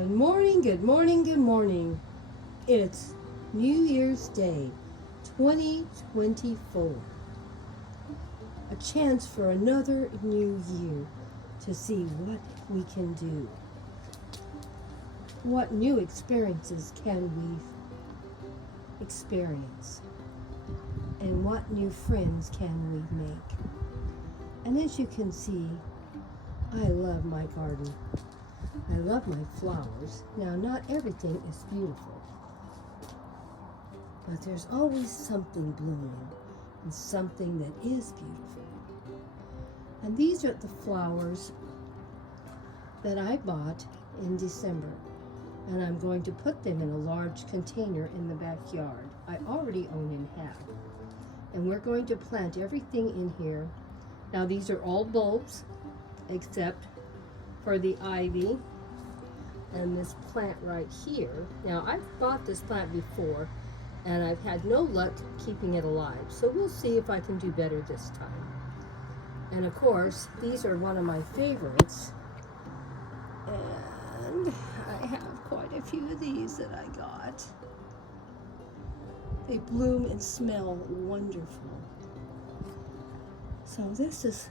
Good morning, good morning, good morning. It's New Year's Day 2024. A chance for another new year to see what we can do. What new experiences can we experience? And what new friends can we make? And as you can see, I love my garden. I love my flowers. Now, not everything is beautiful, but there's always something blooming and something that is beautiful. And these are the flowers that I bought in December, and I'm going to put them in a large container in the backyard. I already own in half, and we're going to plant everything in here. Now, these are all bulbs except for the ivy and this plant right here. Now, I've bought this plant before and I've had no luck keeping it alive, so we'll see if I can do better this time. And of course, these are one of my favorites, and I have quite a few of these that I got. They bloom and smell wonderful. So this is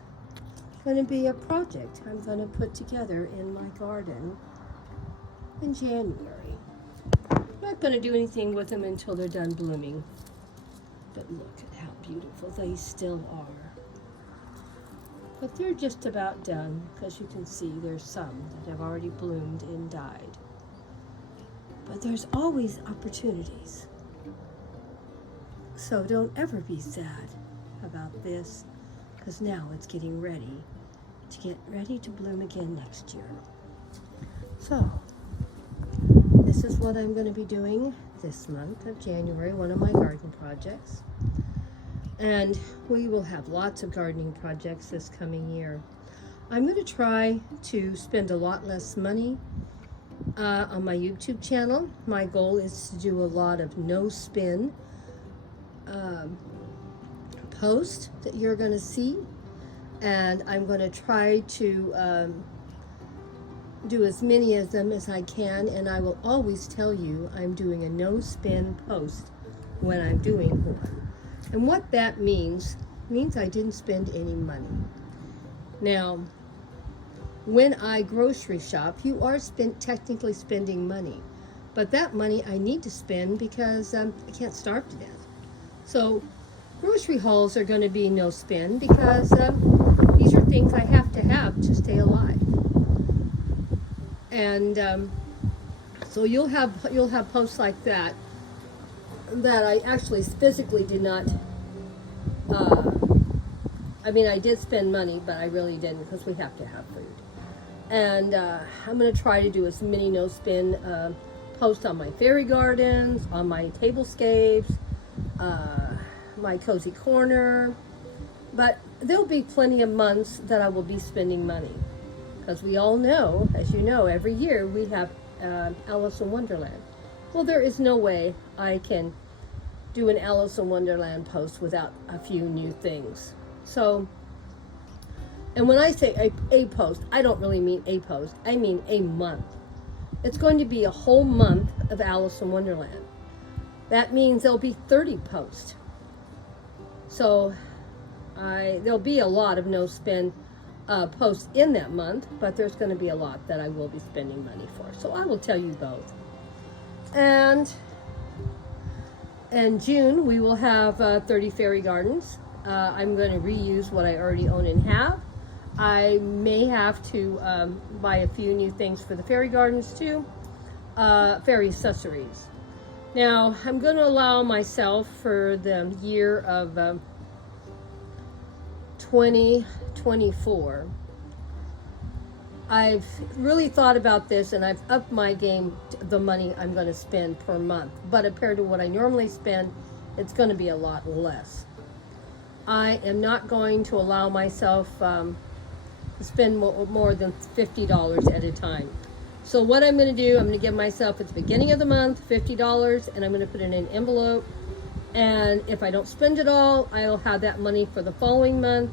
going to be a project I'm going to put together in my garden in January. I'm not going to do anything with them until they're done blooming. But look at how beautiful they still are. But they're just about done, because you can see there's some that have already bloomed and died. But there's always opportunities. So don't ever be sad about this, because now it's getting ready to bloom again next year. So this is what I'm going to be doing this month of January, one of my garden projects. And we will have lots of gardening projects this coming year. I'm going to try to spend a lot less money on my YouTube channel. My goal is to do a lot of no-spin posts that you're going to see. And I'm going to try to do as many of them as I can, and I will always tell you I'm doing a no-spin post when I'm doing one. And what that means I didn't spend any money. Now, when I grocery shop, you are technically spending money, but that money I need to spend because I can't starve to death. So grocery hauls are going to be no spin because these are things I have to stay alive. And so you'll have posts like that I actually physically did not. I did spend money, but I really didn't, because we have to have food. And I'm going to try to do as many no-spin posts on my fairy gardens, on my tablescapes, my cozy corner. But there'll be plenty of months that I will be spending money. Because we all know, as you know, every year we have Alice in Wonderland. Well, there is no way I can do an Alice in Wonderland post without a few new things. So, and when I say a post, I don't really mean a post. I mean a month. It's going to be a whole month of Alice in Wonderland. That means there'll be 30 posts. So, there'll be a lot of no-spin posts in that month, but there's going to be a lot that I will be spending money for. So I will tell you both. And in June, we will have 30 fairy gardens. I'm going to reuse what I already own and have. I may have to buy a few new things for the fairy gardens too, fairy accessories. Now, I'm going to allow myself for the year of 2024. I've really thought about this, and I've upped my game, the money I'm going to spend per month. But compared to what I normally spend, it's going to be a lot less. I am not going to allow myself to spend more than $50 at a time. So what I'm going to do, I'm going to give myself at the beginning of the month $50, and I'm going to put it in an envelope. And if I don't spend it all, I'll have that money for the following month.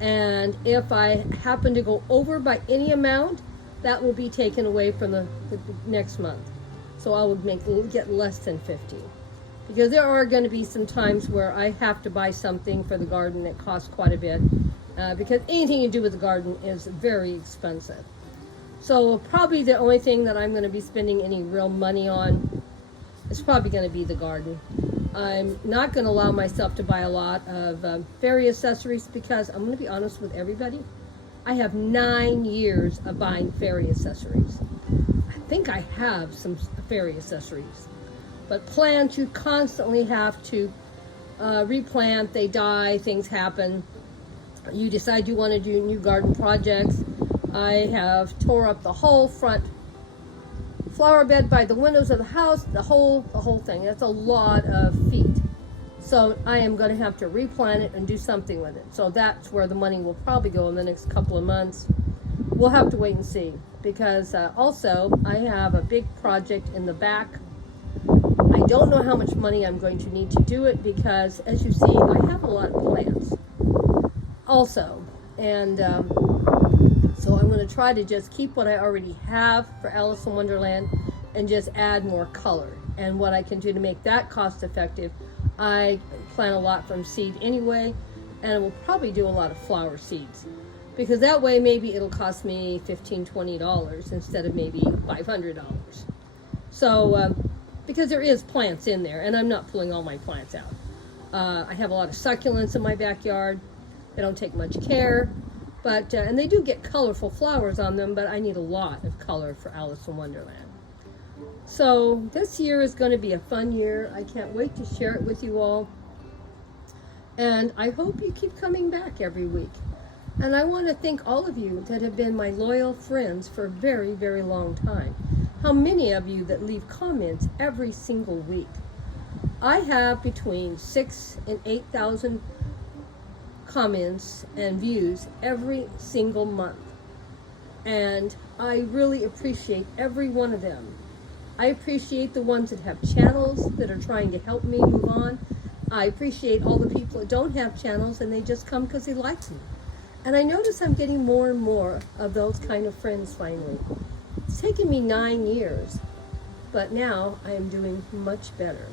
And if I happen to go over by any amount, that will be taken away from the next month. So I would get less than 50. Because there are going to be some times where I have to buy something for the garden that costs quite a bit. Because anything you do with the garden is very expensive. So probably the only thing that I'm going to be spending any real money on is probably going to be the garden. I'm not going to allow myself to buy a lot of fairy accessories because I'm going to be honest with everybody. I have 9 years of buying fairy accessories. I think I have some fairy accessories. But plants, you constantly have to replant. They die, things happen. You decide you want to do new garden projects. I have tore up the whole front flower bed by the windows of the house, the whole thing. That's a lot of feet. So I am going to have to replant it and do something with it. So that's where the money will probably go in the next couple of months. We'll have to wait and see. Because also, I have a big project in the back. I don't know how much money I'm going to need to do it because, as you see, I have a lot of plants also. And so I'm going to try to just keep what I already have for Alice in Wonderland and just add more color. And what I can do to make that cost effective, I plant a lot from seed anyway, and I will probably do a lot of flower seeds. Because that way maybe it'll cost me $15, $20 instead of maybe $500. So, because there is plants in there, and I'm not pulling all my plants out. I have a lot of succulents in my backyard. They don't take much care, but and they do get colorful flowers on them, but I need a lot of color for Alice in Wonderland. So this year is going to be a fun year. I can't wait to share it with you all. And I hope you keep coming back every week. And I want to thank all of you that have been my loyal friends for a very, very long time. How many of you that leave comments every single week. I have between 6,000 and 8,000 comments and views every single month. And I really appreciate every one of them. I appreciate the ones that have channels that are trying to help me move on. I appreciate all the people that don't have channels and they just come because they like me. And I notice I'm getting more and more of those kind of friends finally. It's taken me 9 years, but now I am doing much better.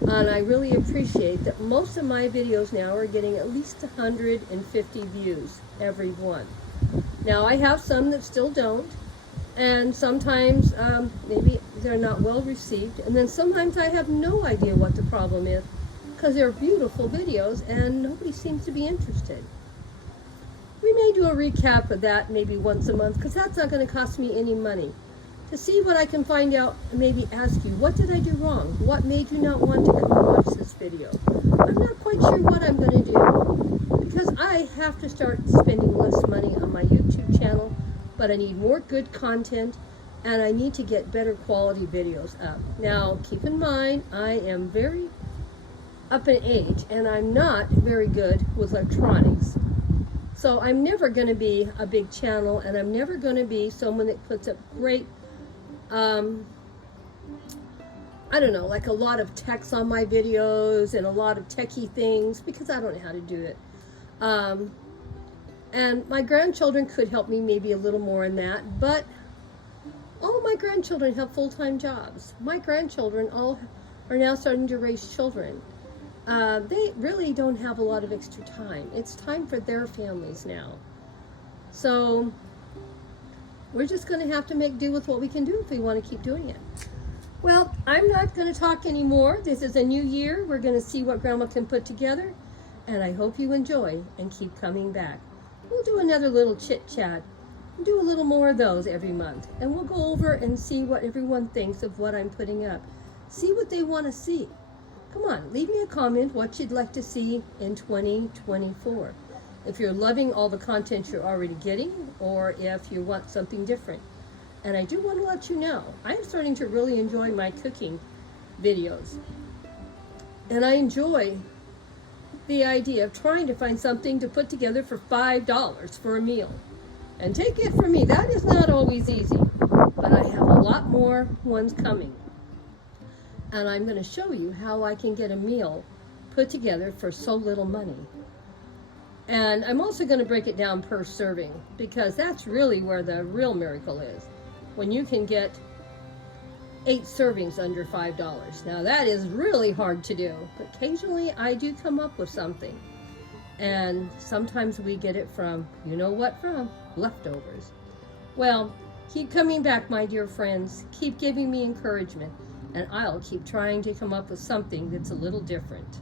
And I really appreciate that most of my videos now are getting at least 150 views, every one. Now I have some that still don't, and sometimes maybe they're not well received, and then sometimes I have no idea what the problem is, because they're beautiful videos and nobody seems to be interested. We may do a recap of that maybe once a month, because that's not going to cost me any money. To see what I can find out, maybe ask you, what did I do wrong? What made you not want to come and watch this video? I'm not quite sure what I'm going to do, because I have to start spending less money on my YouTube channel, but I need more good content, and I need to get better quality videos up. Now, keep in mind, I am very up in age, and I'm not very good with electronics. So I'm never going to be a big channel, and I'm never going to be someone that puts up great I don't know, like a lot of text on my videos and a lot of techie things, because I don't know how to do it. And my grandchildren could help me maybe a little more in that, but all of my grandchildren have full-time jobs. My grandchildren all are now starting to raise children. They really don't have a lot of extra time. It's time for their families now. So we're just going to have to make do with what we can do if we want to keep doing it. Well, I'm not going to talk anymore. This is a new year. We're going to see what Grandma can put together. And I hope you enjoy and keep coming back. We'll do another little chit-chat. Do a little more of those every month. And we'll go over and see what everyone thinks of what I'm putting up. See what they want to see. Come on, leave me a comment what you'd like to see in 2024. If you're loving all the content you're already getting, or if you want something different. And I do want to let you know, I'm starting to really enjoy my cooking videos. And I enjoy the idea of trying to find something to put together for $5 for a meal. And take it from me, that is not always easy. But I have a lot more ones coming. And I'm going to show you how I can get a meal put together for so little money. And I'm also going to break it down per serving, because that's really where the real miracle is. When you can get 8 servings under $5. Now that is really hard to do, but occasionally I do come up with something. And sometimes we get it from, you know what from? Leftovers. Well, keep coming back, my dear friends. Keep giving me encouragement, and I'll keep trying to come up with something that's a little different.